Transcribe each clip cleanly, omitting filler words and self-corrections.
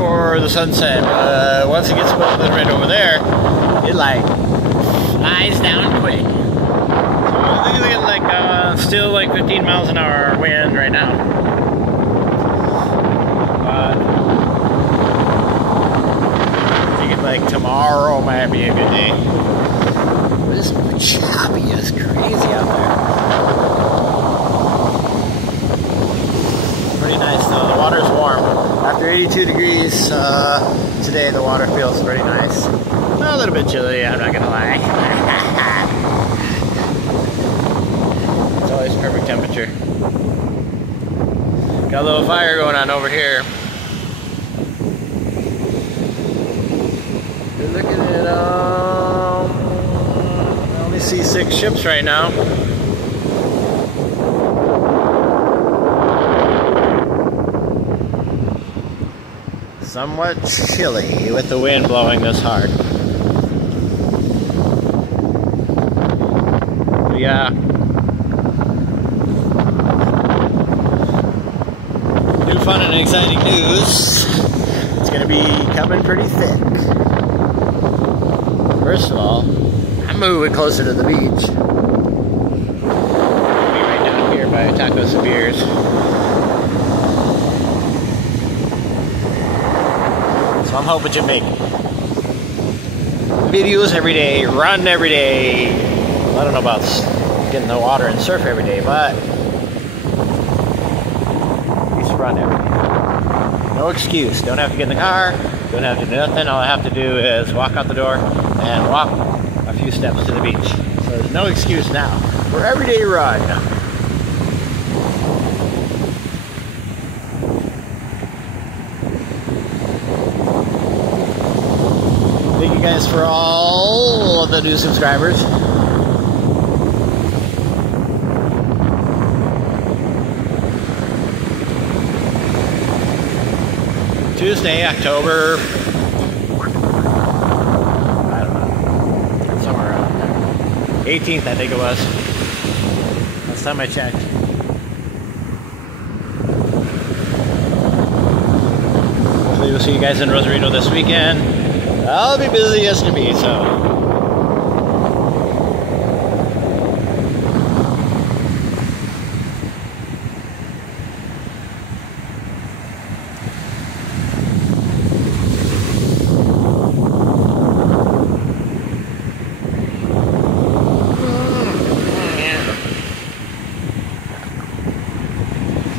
before the sunset. Once it gets above the right over there, it like flies down quick. So I think it's like still like 15 miles an hour wind right now. But I think it like tomorrow might be a good day. But it's choppy as crazy out there. Pretty nice though. The water's warm. After 82 degrees today, the water feels pretty nice. A little bit chilly, I'm not gonna lie. It's always perfect temperature. Got a little fire going on over here. You're looking at I only see 6 ships right now. Somewhat chilly with the wind blowing this hard. Yeah. New fun and exciting news. It's going to be coming pretty thick. First of all, I'm moving closer to the beach. I'll be right down here by Tacos and Beers. So I'm hoping to make videos every day, run every day. I don't know about getting the water and surf every day, but at least run every day. No excuse. Don't have to get in the car. Don't have to do nothing. All I have to do is walk out the door and walk a few steps to the beach. So there's no excuse now for everyday run. Thank you guys for all of the new subscribers. Tuesday, October, I don't know, somewhere around there. 18th, I think it was. Last time I checked. Hopefully we'll see you guys in Rosarito this weekend. I'll be busy as can be, so.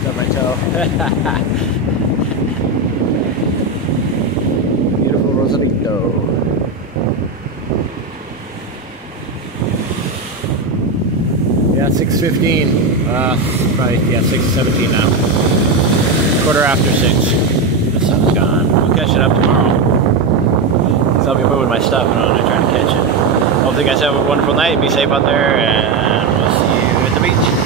Stub my toe. Beautiful Rosarito. Yeah, 6:15. Probably, yeah, 6:17 now. Quarter after 6. The sun's gone. I'll catch it up tomorrow. So I'll be moving my stuff and I'm trying to catch it. Hope you guys have a wonderful night. Be safe out there, and we'll see you at the beach.